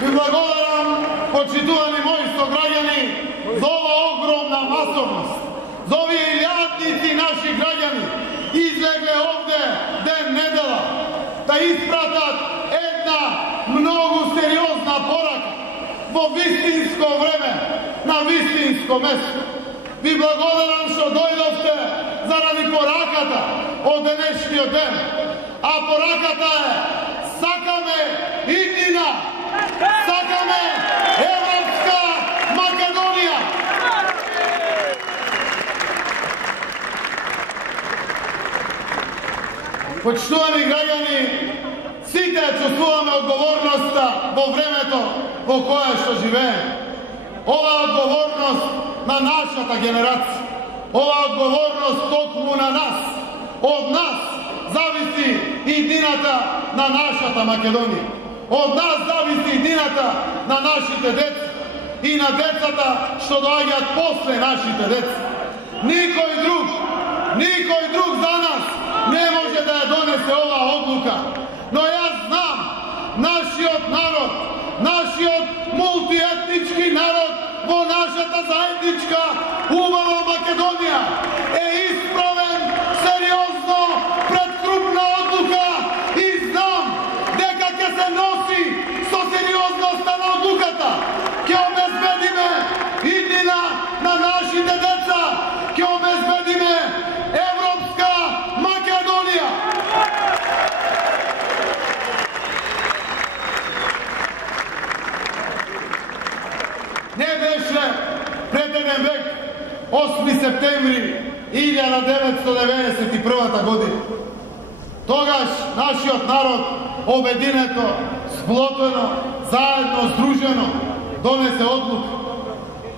Ви благодарам, почитувани мои сограѓани, за ова огромна масовност, за овие илјадници наши граѓани излегле овде ден недела да испратат една многу сериозна порака во вистинско време, на вистинско место. Ви благодарам што дојдовте заради пораката од денешниот ден, а пораката е сакаме иднина, сакаме Европска Македонија. Почитувани граѓани, сите чувствуваме одговорноста во времето во кое што живееме. Ова одговорност на нашата генерација, ова одговорност токму на нас, од нас зависи иднината на нашата Македонија. Од нас зависи иднината на нашите деца и на децата што доаѓаат после нашите деца. Никој друг за нас не може да ја донесе оваа одлука. Но јас знам, нашиот народ, нашиот мултиетнички народ во нашата заедничка убава Македонија е исправен сериозно пред крупна одлука и знам дека ќе се носи со сериозноста на одлуката. Ќе обезбедиме иднина на нашите деца, ќе обезбедиме Европска Македонија. Не беше пред еден век, 8 септември 1991 година. Тогаш нашиот народ, обединето, сплотено, заедно, здружено, донесе одлука.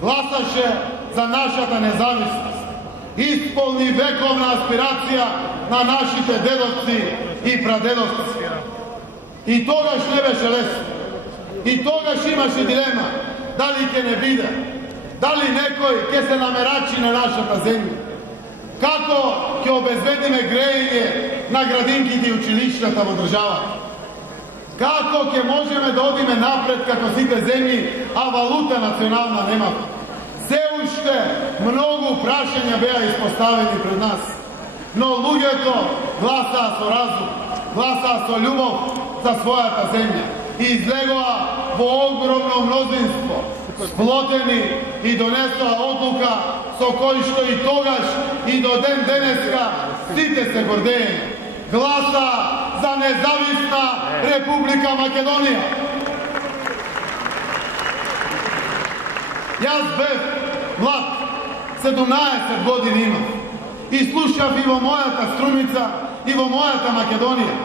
Гласаше за нашата независност. Исполни вековна аспирација на нашите дедовци и прадедовци. И тогаш не беше лесно. И тогаш имаше дилема. Дали ќе не биде? Дали некој ќе се намерачи на нашата земја? Како ќе обезбедиме грејење на градинките и училиштата во државата? Како ќе можеме да одиме напред како сите земји, а валута национална немаме? Се уште многу прашања беа испоставени пред нас. Но луѓето гласаа со разум, гласаа со љубов за својата земја и излегоа во огромно мнозинство, сплотени и донесоа одлука со кој што и тогаш и до ден денеска сите се гордееме. Гласа за независна Република Македонија. Јас бев млад, 17 години имам, и слушав и во мојата Струмица и во мојата Македонија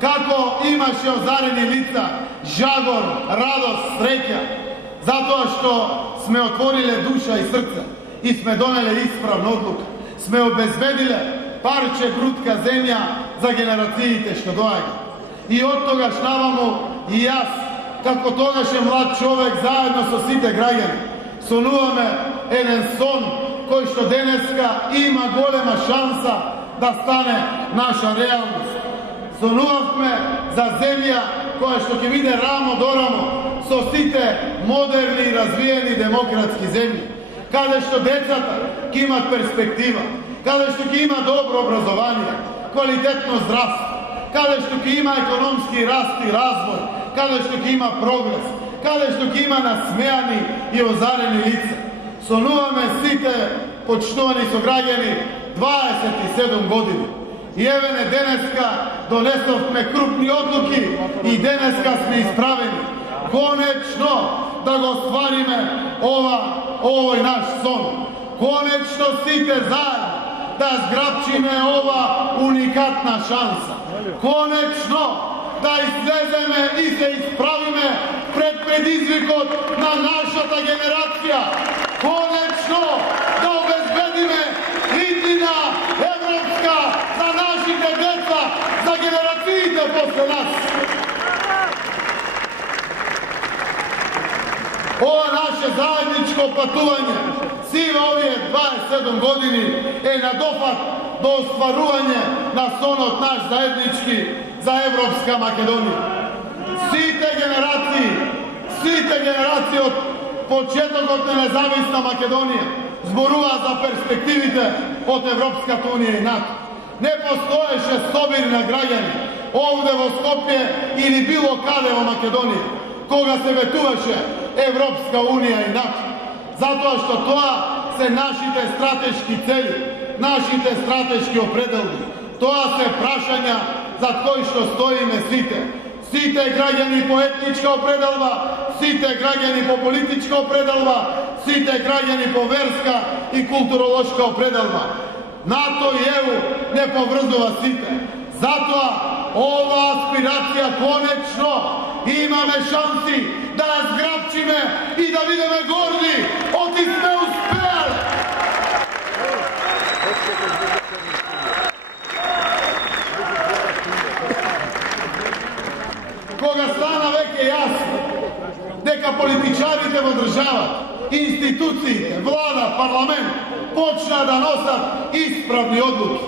како имаше озарени лица, жагор, радост, среќа, затоа што сме отвориле душа и срце и сме донеле исправна одлука. Сме обезбедиле парче грудка земја за генерациите што доаѓа. И од тогаш наваму и јас, како тогаше млад човек, заедно со сите граѓани, сонуваме еден сон кој што денеска има голема шанса да стане наша реалност. Сонувавме за земја која што ќе биде рамо до рамо со сите модерни и развиени демократски земји, каде што децата ќе имат перспектива, каде што ќе има добро образование, квалитетно здравство, каде што ќе има економски раст и развој, каде што ќе има прогрес, каде што ќе има насмеани и озарени лица. Сонуваме сите почитувани сограѓани 27 години. И еве денеска донесовме крупни одлуки и денеска сме исправени конечно да го ствариме овој наш сон. Конечно сите заедно да зграбчиме ова уникатна шанса. Конечно да излеземе и се исправиме пред предизвикот на нашата генерација. Конечно да обезбедиме иднина европска за нашите деца, за генерациите после нас. Ова наше заедничко патување сиве овие 27 години е на дофат до остварување на сонот наш заеднички за Европска Македонија. Сите генерации, svite generacije od početak od nezavisna Makedonija, zborува za perspektivите od Evropskата unija i NATO. Ne postoješe sobirna građani ovde vo Skopje ili bilo kade vo Makedoniji, koga se vetuvaše Evropska unija i NATO. Zato što toa se našite strateški celji, našite strateški opredelbi. Toa se prašanja za koji što stojime svite. Svite građani po etnička opredelba, svite građani po politička opredelba, svite građani po verska i kulturološka opredelba. NATO i EU ne povrzuva svite. Zato ova aspiracija konečno imame šansi da je zgrabčime i da vidime gordi, oti sme uspeli. Koga stana vek je jasno, neka političarite vo država, institucije, vlada, parlament, počna da nosat ispravni odluki.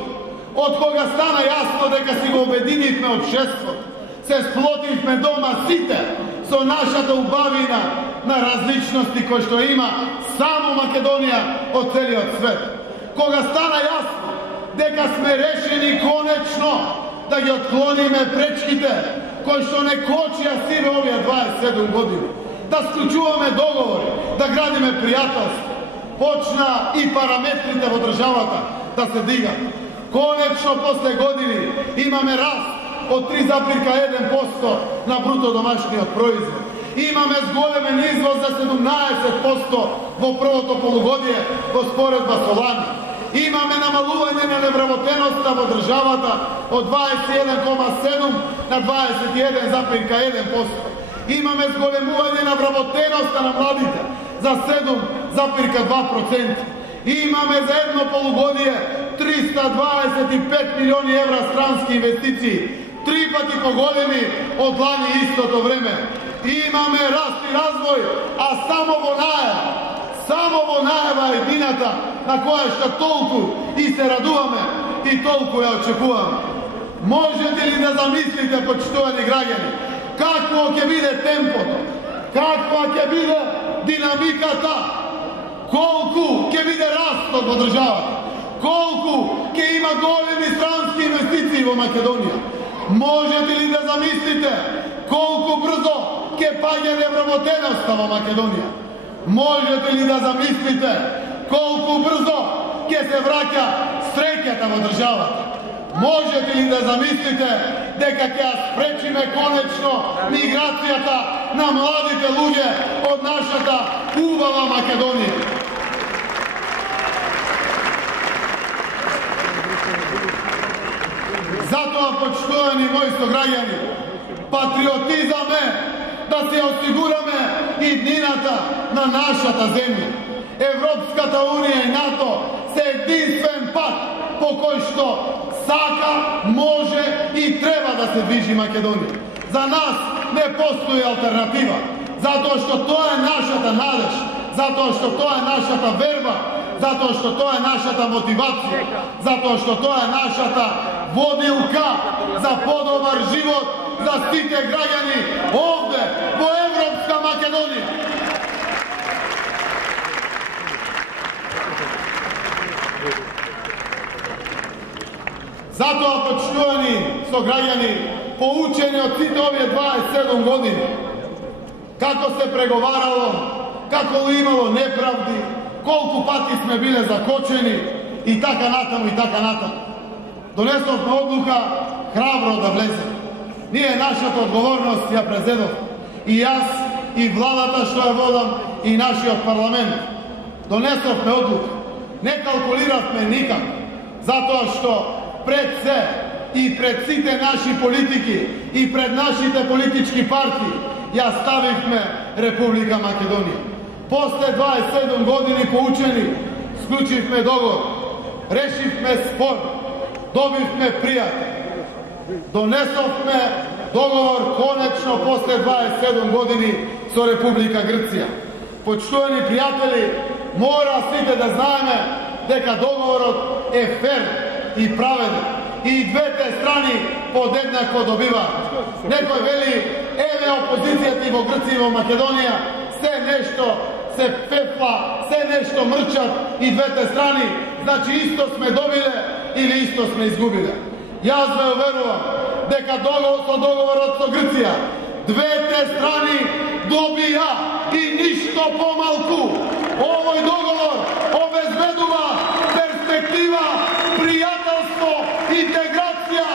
Od koga stana jasno deka si go obedinitme obšestvo, se splotivme doma site, so našata ubavina na različnosti koje što ima samo Makedonija od celiot svet. Koga stana jasno deka sme rešeni konečno da gi otklonime prečkite koji što ne kočija sive ovija 27 godina. Da sklučuvame dogovori, da gradime prijateljstvo. Počna i parametrite vo državata da se diga. Konečno posle godini imame rast od 3,1% na bruto domaćni proizvod. Imame zgolemen izvoz za 17% vo prvoto polugodije vo sporedba s lani. Imame namaluvanje na nevravotenosta vo državata od 21,7 na 21,1%. Imame zgolemuvanje na vravotenosta na mladite za 7,2%. Imame za jedno polugodije 325 milioni evra stranski investiciji, 3 pati po godini od lani isto to vreme. Imame rast i razvoj, a samo vo najava jedinata na koja šta tolku i se raduvame i tolku ja očekuvame. Možete li da zamislite, počtovani građani, kakvo će bide tempo, kakva će bide dinamika ta, kolku će bide rast od održavati, kolku će ima golemi stranski investiciji u Makedonija. Možete li da zamislite kolku brzo će panje nevravotenosta u Makedonija. Možete li da zamislite kolku brzo će se vraća srećata u održavati. Možete li da zamislite deka će sprečime konečno migracijata na mladite ljude od našata ubava Makedonije. Zato, počtovani moji sugrađani, patriotizam je da se osigurame i dninata na našata zemlja. Evropskата unija i NATO se jedinstven pat po koji što saka, može i treba da se dviži Makedonija. Za nas ne postoji alternativa, zato što to je našata nadež, zato što to je našata verba, zato što to je našata motivacija, zato što to je našata vodilka za podobar život, za svite građani ovde, po Evropska Makedonija. Zato, počtovani sugrađani, poučeni od svite ove 27 godine, kako se pregovaralo, kako imalo nepravdi, koliko pati sme bile zakočeni i taka natamo i taka natamo. Donesovme odluka hrabro da vleze. Nije našata odgovornost, ja prezedov. I jaz, i vladata što je vodam, i naši od parlamenta. Donesovme odluka. Ne kalkuliratme nikak. Zato što pred se i pred svite naši politiki i pred našite politički partiji ja stavihme Republika Makedonija. Posle 27 godini poučeni sklučivme dogovor, rešivme spor, dobivme prijatelj. Donesovme dogovor konečno posle 27 godini so Republika Grcija. Počtovani prijatelji, mora svite da zname deka dogovorot je fer i pravedan. I dvete strani podjednako dobiva. Nekoj veli, eve опозиција и во Грција и во Македонија се нешто се пефла, се нешто мрчат и двете страни, значи исто сме добиле или исто сме изгубиле. Јас ве уверувам дека со договорот со Грција двете страни добија и ништо помалку. Овој договор обезбедува перспектива, пријателство, интеграција,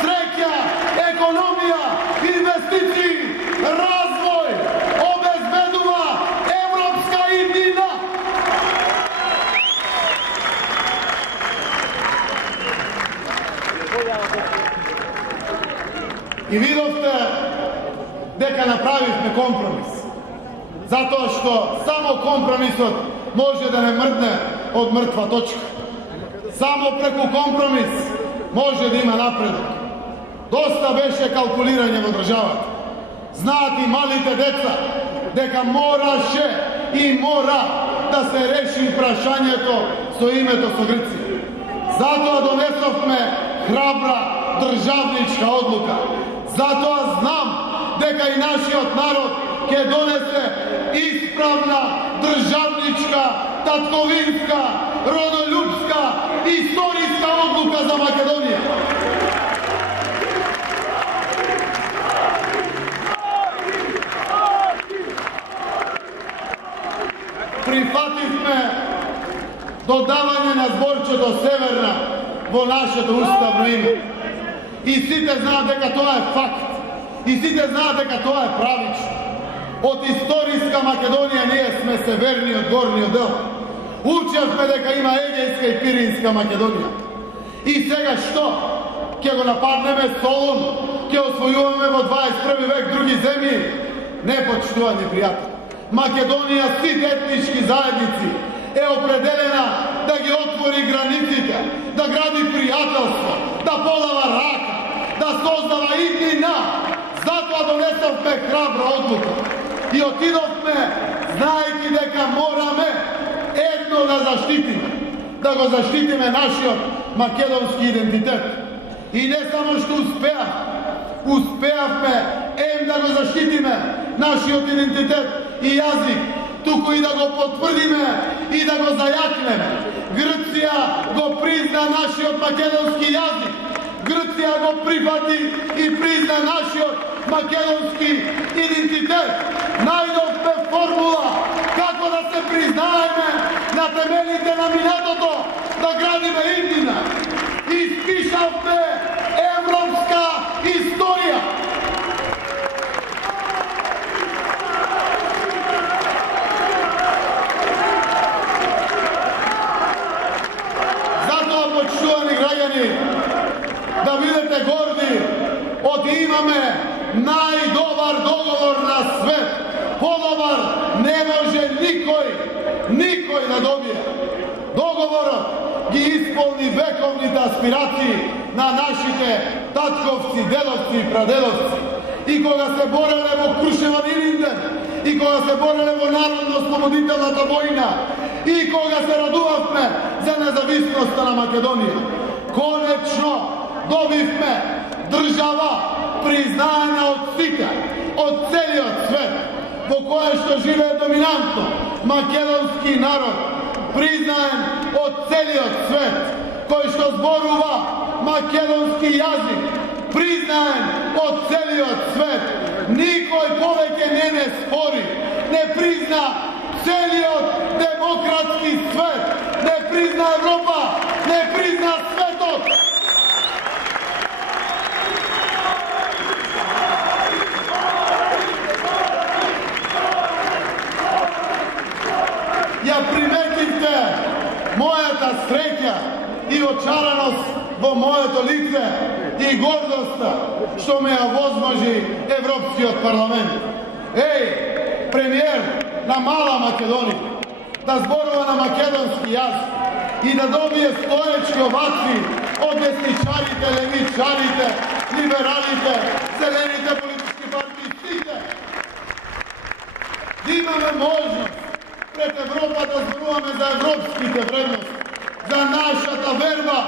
среќа, економија, инвестиции, развој, обезбедува европска иднина. И видовте дека направивме компромис. Затоа што само компромисот може да не мрдне од мртва точка. Само преку компромис може да има напредок. Доста беше калкулирање во државата. Знаат и малите деца дека мораше и мора да се реши прашањето со името со Грција. Затоа донесовме храбра државничка одлука. Затоа знам дека и нашиот народ ќе донесе исправна државничка, татковинска, родолюбска, историска одлука за Македонија. Прифативме додавање на зборчето Северна во нашето уставно име. И сите знаат дека тоа е факт. И сите знаат дека тоа е правично. Од историска Македонија ние сме северниот горниот дел. Учевме дека има Егејска и Пиринска Македонија. И сега што? Ќе го нападнеме Солун? Ќе освојуваме во 21 век други земји? Не, почитувани пријатели. Македонија сите етнички заедници е определена да ги отвори границите, да гради пријателство, да полава рака, да создава иднина. Затоа донесовме храбра одлука. И отидовме, знаејќи дека мораме едно да заштитиме. Да го заштитиме нашиот македонски идентитет. И не само што успеавме да го заштитиме нашиот идентитет и јазик, туку и да го потврдиме и да го зајакнеме. Грција го призна нашиот македонски јазик. Грција го прифати и призна нашиот македонски идентитет. Најдовме формула како да се признаеме на темелите на минатото, да градиме иднина. Испишавме европска историја. Затоа, почитувани граѓани, да бидете горди, имаме најдобар договор на свет. Подобар не може никој да добие. Договорот ги исполни вековните аспирации на нашите татковци, дедовци и прадедовци. И кога се бореле во Крушеван Илинден, и кога се бореле во Народно-ослободителната војна, и кога се радувавме за независноста на Македонија. Конечно добивме држава признаена од сите, од целиот свет, во која што живее доминантно македонски народ, признаен од целиот свет, кој што зборува македонски јазик, признаен од целиот свет. Никој повеќе не спори, не призна целиот демократски свет, не призна Европа, не призна светот. Ја приметивте мојата среќа и очараност во моето лице и гордоста што ме ја возможи Европскиот парламент. Премиер на мала Македонија, да зборува на македонски јазик и да добие стоечки овации од десничарите, левичарите, либералите, зелените политички партии, сите. Да имаме можност пред Европа да зборуваме за европските вредности, за нашата верба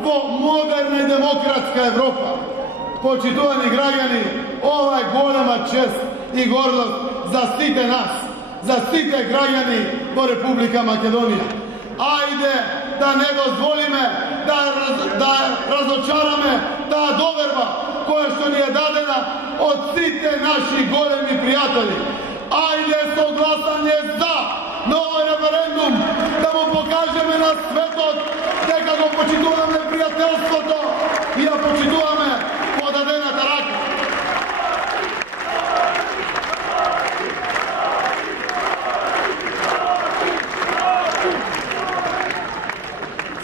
во модерна и демократска Европа. Почитувани граѓани, ovaj golema čest i gordost za svite nas, za svite građani po Republika Makedonija. Ajde da ne dozvolime da razočara me ta doverba koja što nije dadena od svite naših golemi prijatelji. Ajde so glasanje za na ovaj referendum, da mu pokažeme na svetot, neka go počitujeme prijateljството i ja počitujeme podadената рака.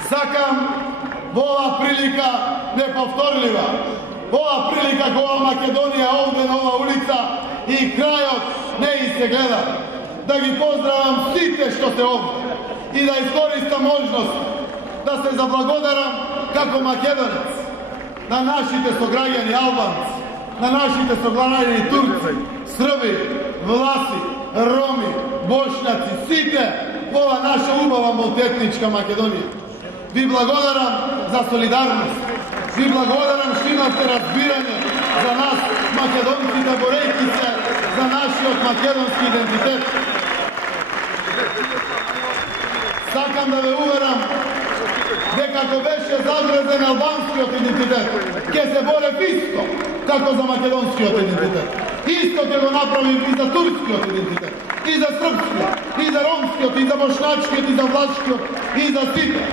Сакам во ова прилика неповторлива, во ова прилика кога Македонија овде на ова улица и крајот не и се гледа, да ги поздравам сите што се овде и да искористам можност да се заблагодарам како македонец на нашите сограѓани албанци, на нашите сограѓани турци, срби, власи, роми, бошњаци, сите во ова наша убава мултиетничка Македонија. Ви благодарам за солидарност, ви благодарам што имате разбирање за нас, македонците, борејќи се за нашиот македонски идентитет. Сакам да ве уверам дека ако беше загрезен албанскиот идентитет, ќе се борев исто како за македонскиот идентитет. Исто ќе го направим и за турскиот идентитет, и за српскиот, и за ромскиот, и за бошначкиот, и за влашкиот, и за сите.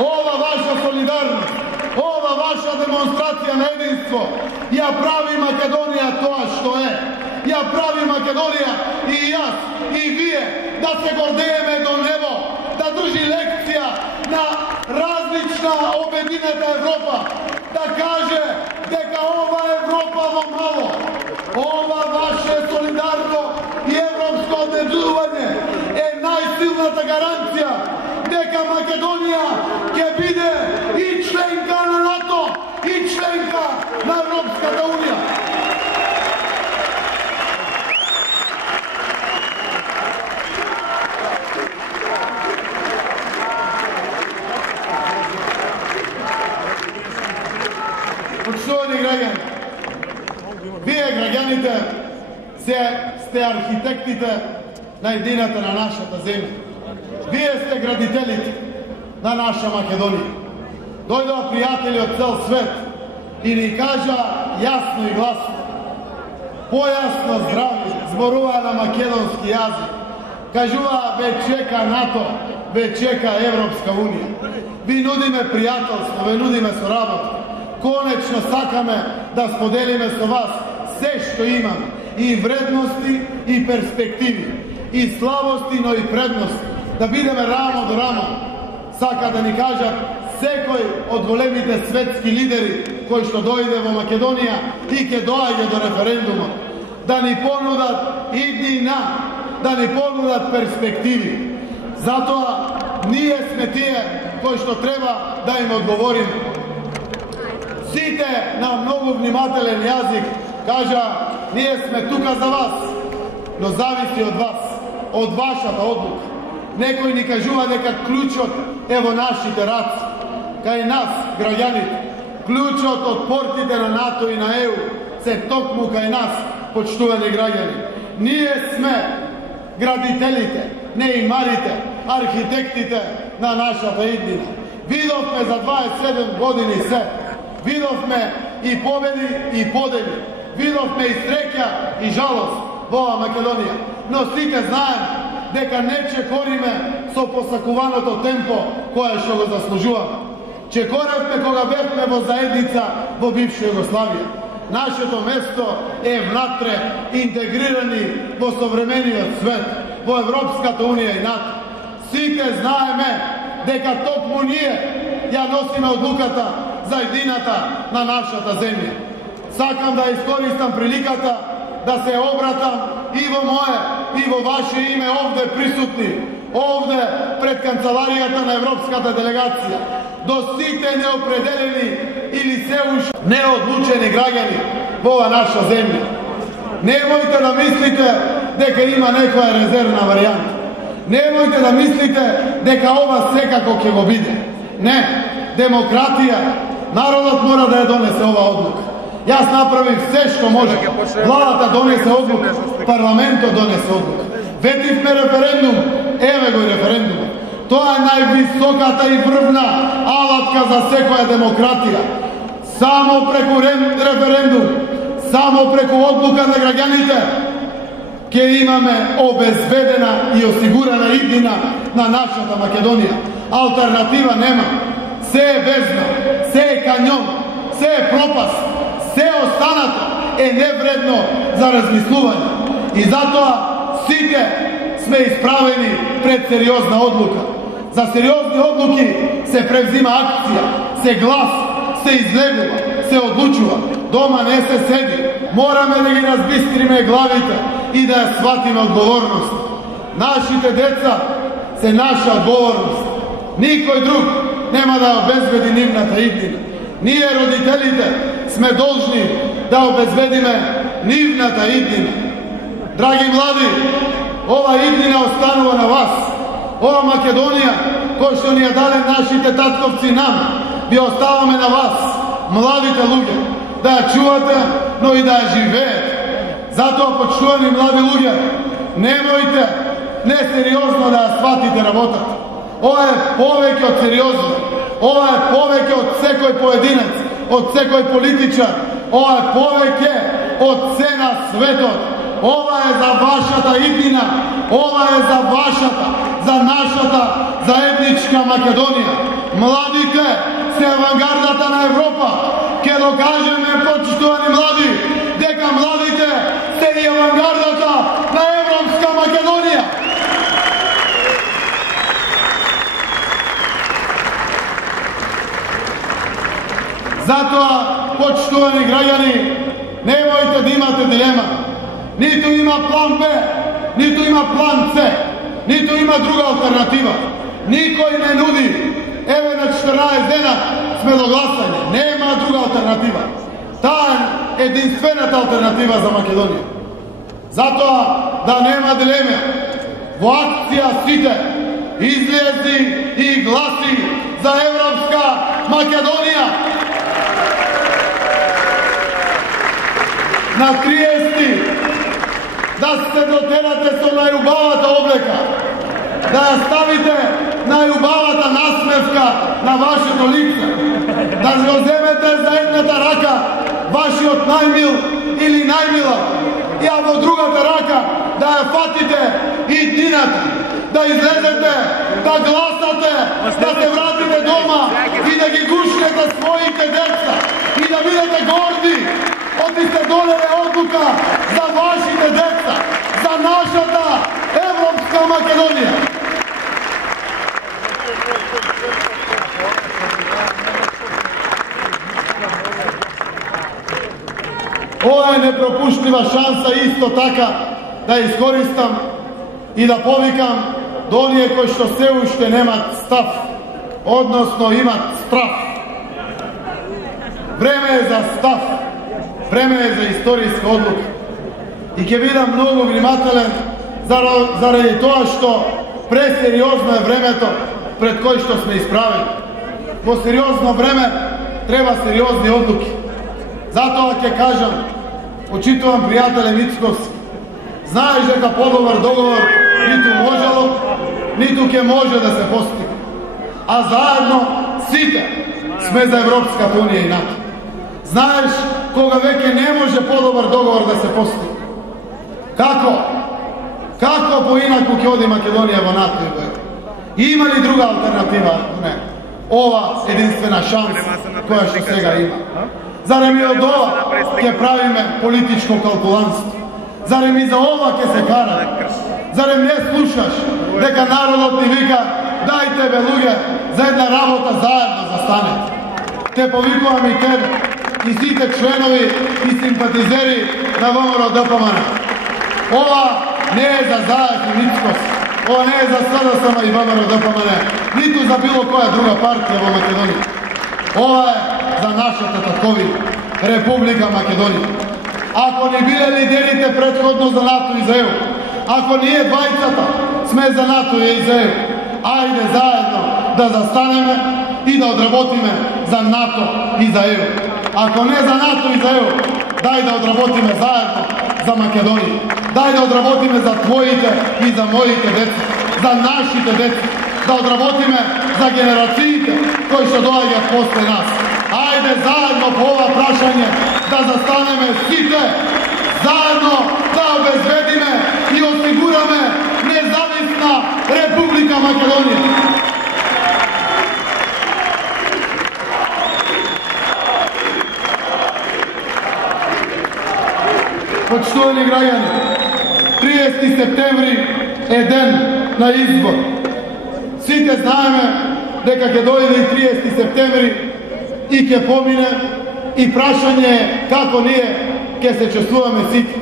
Ова ваша солидарност, ова ваша демонстрација на единство ја прави Македонија тоа што е. Ја прави Македонија и јас, и вие да се гордееме до небо, да држи лекција на различна обединета Европа, да каже дека ова Европа во мало, ова ваше солидарно и европско одредување е најсилната гаранција дека Македонија ќе биде и членка на НАТО, и членка на Европската унија. Почитувани граѓани, вие граѓаните сте архитектите на едината на нашата земја. Вие сте градителите на наша Македонија. Дојдоа пријатели од цел свет и ни кажа јасно и гласно, појасно здрави, зборуваа на македонски јазик. Кажуваа, ве чека НАТО, ве чека Европска унија. Ви нудиме пријателство, ве нудиме соработа. Конечно сакаме да споделиме со вас се што имаме, и вредности, и перспективи, и слабости, но и предности. Да бидеме рамо до рамо. Сака да ни кажат секој од големите светски лидери кои што дојде во Македонија и ќе доаѓа до референдумот. Да ни понудат иднина, да ни понудат перспективи. Затоа ние сме тие кои што треба да им одговориме. Сите на многу внимателен јазик кажа, ние сме тука за вас, но зависи од вас, од вашата одлука. Некој ни кажува дека клучот е во нашите раци, кај нас, граѓаните. Клучот од портите на НАТО и на ЕУ се токму кај нас, почитувани граѓани. Ние сме градителите, неимарите, архитектите на нашата иднина. Видовме за 27 години се. Видовме и победи и подели. Видовме и среќа и жалост во ова Македонија. Но сите знаеме дека не чекориме со посакуваното темпо кое што го заслужуваме. Чекоревме кога бевме во заедница во бивша Југославија. Нашето место е внатре, интегрирани во современиот свет, во Европската унија и НАТО. Сите знаеме дека токму ние ја носиме одлуката за едината на нашата земја. Сакам да искористам приликата да се обратам и во мое, и во ваше име овде присутни, овде пред канцеларијата на Европската делегација, до сите неопределени или се уште неодлучени граѓани во ова наша земја. Немојте да мислите дека има некоја резервна варијанта. Немојте да мислите дека ова секако ќе го биде. Не, демократија, народот мора да ја донесе ова одлука. Jaz napravim sve što može. Vlada donese odluku, parlamento donese odluku. Vetivme referendum, evo go referendum. To je najvisokata i vrvna alatka za sve koja je demokratija. Samo preko referendum, samo preko odluka za građanite, kje imame obezbedena i osigurana idina na našата Makedonija. Alternativa nema. Sve je bezna, sve je kanjon, sve je propast, sve je ostanato, nevredno za razmisluvanje. I zato site sme ispraveni pred seriozna odluka. Za seriozni odluki se prevzima akcija, se glas, se izlegува, se odlučuva. Doma ne se sedi. Morame da gi razbistrime glavite i da shvatime odgovornost. Našite deca se naša odgovornost. Nikoj drug nema da obezbedi nivnata idnina. Nije roditeljite sme dolžni da obezbedime nivnata idnina. Dragi mladi, ova idnina ostanova na vas. Ova Makedonija, ko što nije dale našite tatkovci nam, bi ostavame na vas, mladite luge, da je čuvate, no i da je živete. Zato, počuvani mladi luge, nemojte neseriozno da je shvatite rabotati. Ova je poveke od seriozno. Ova je poveke od sekoj pojedinac, od sekoj političar. Ova je poveke od cena svetot. Ova je za vašata idnina. Ova je za vašata, za našata zajednička Makedonija. Mladite se avangardata na Evropa. Ke dokažeme, počtovani mladi, deka mladite se i avangardata na Evropska Makedonija. Zato, počtovani građani, nemojte da imate dilema. Nito ima plan B, nito ima plan C, nito ima druga alternativa. Niko i ne nudi, evo na 14 dana sme do glasanja. Nema druga alternativa. Ta je jedinstvenata alternativa za Makedoniju. Zato, da nema dileme, vo akcija site izlijezi i glasi za Evropska Makedonija. Na 30. da se doterate so najubavata obleka, da stavite najubavata nasmevka na vašето lice, da se ozemete za едната рака вашиот најмил или најмила, и а во другата рака да ја фатите и дината, да излезете, да гласате, да се вратите дома и да ги гушнете своите деца и да бидете горди. Отите долеве одлука за вашите деца, за нашата Европска Македонија. Ова е непропуштива шанса исто така да искористам и да повикам до оние кои што се уште немат став, односно имат страх. Време е за став. Време е за историјска одлука. И ќе бидам многу внимателен заради тоа што пресериозно е времето пред кој што сме исправени. Во сериозно време треба сериозни одлуки. Затоа ќе кажам, почитувам пријателе Мицковски, знаеш дека подобар договор ниту можело, ниту ќе може да се постигне. А заедно сите сме за Европската унија и НАТО. Знаеш кога веќе не може подобар договор да се постигне. Како? Како поинаку ќе оди Македонија во НАТО и во Европа? Има ли друга алтернатива? Не. Ова единствена шанса која што сега има. Зарем и од ова ќе правиме политичко калкуланство? Зарем и за ова ќе се кара? Зарем не слушаш дека народот ни вика дајте бе луѓе за една работа заедно застанете? Те повикувам и тебе и сите членови и симпатизери на ВМРО-ДПМН. Ова не е за Заев и Мицкос, ова не е за СДСМ и ВМРО-ДПМН, ниту за било која друга партија во Македонија. Ова е за нашата татковина, Република Македонија. Ако не биле лидерите предходно за НАТО и за ЕУ, ако ние двајцата сме за НАТО и за ЕУ, ајде заедно да застанеме i da odrabotime za NATO i za EU. Ako ne za NATO i za EU, daj da odrabotime zajedno za Makedoniju. Daj da odrabotime za tvojite i za mojite dece, za našite dece, da odrabotime za generacijite koji će dođati posle nas. Ajde zajedno po ova prašanje da zastaneme site, zajedno da obezbedime i osigurame nezavisna Republika Makedonija. Почтувани граѓани, 30 септември е ден на избор. Сите знаеме дека ќе дојде и 30 септември и ќе помине и прашање е како ние ќе се чувствуваме сите.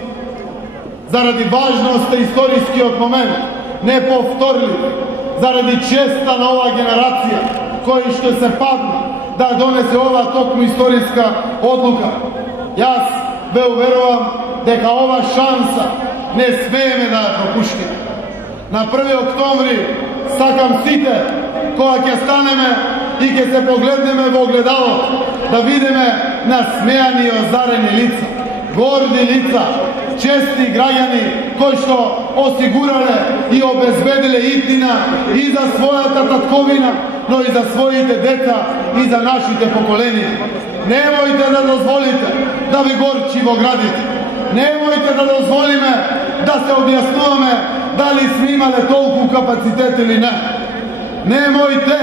Заради важност и историскиот момент, неповторлив, заради честа на оваа генерација кој што се падна да донесе оваа токму историска одлука. Јас ве уверувам дека ова шанса не смееме да ја пропуштиме. На 1 октомври сакам сите кога ќе станеме и ќе се погледнеме во огледалот да видиме насмеани и озарени лица, горди лица, чести граѓани кои што осигурале и обезбедиле истина и за својата татковина, но и за своите деца и за нашите поколенија. Немојте да дозволите да ви горчи во градите. Немојте да дозволиме да се објаснуваме дали сме имале толку капацитет или не. Немојте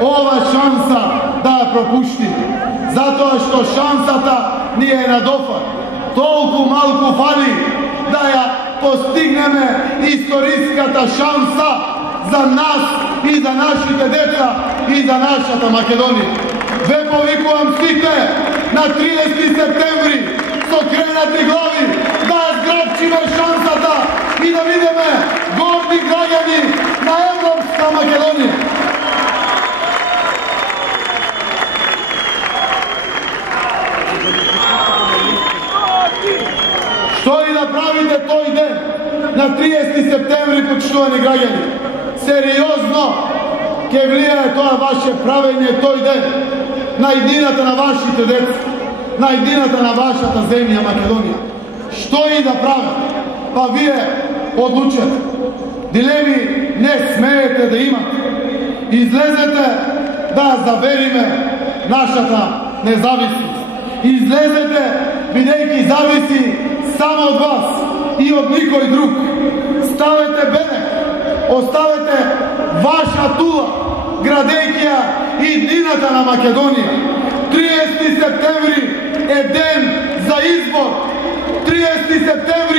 ова шанса да ја пропуштиме, затоа што шансата ни е на дофат. Толку малку фали да ја постигнеме историската шанса за нас и за нашите деца и за нашата Македонија. Ве повикувам сите на 30 септември со кренати глави да ја зграбчиме шансата и да видиме горди граѓани на европска Македонија. Што и да правите тој ден на 30 септември, почитувани граѓани, сериозно ќе влијае тоа ваше правење тој ден на иднината на вашите деца, на иднината на вашата земја Македонија. Што и да правите, па вие одлучете. Дилеми не смеете да имате. Излезете да завериме нашата независност. Излезете, бидејќи зависи само од вас и од никој друг. Ставете берег, оставете ваша тула, градејќи ја иднината на Македонија. 30 септември е ден за избор. 30 септември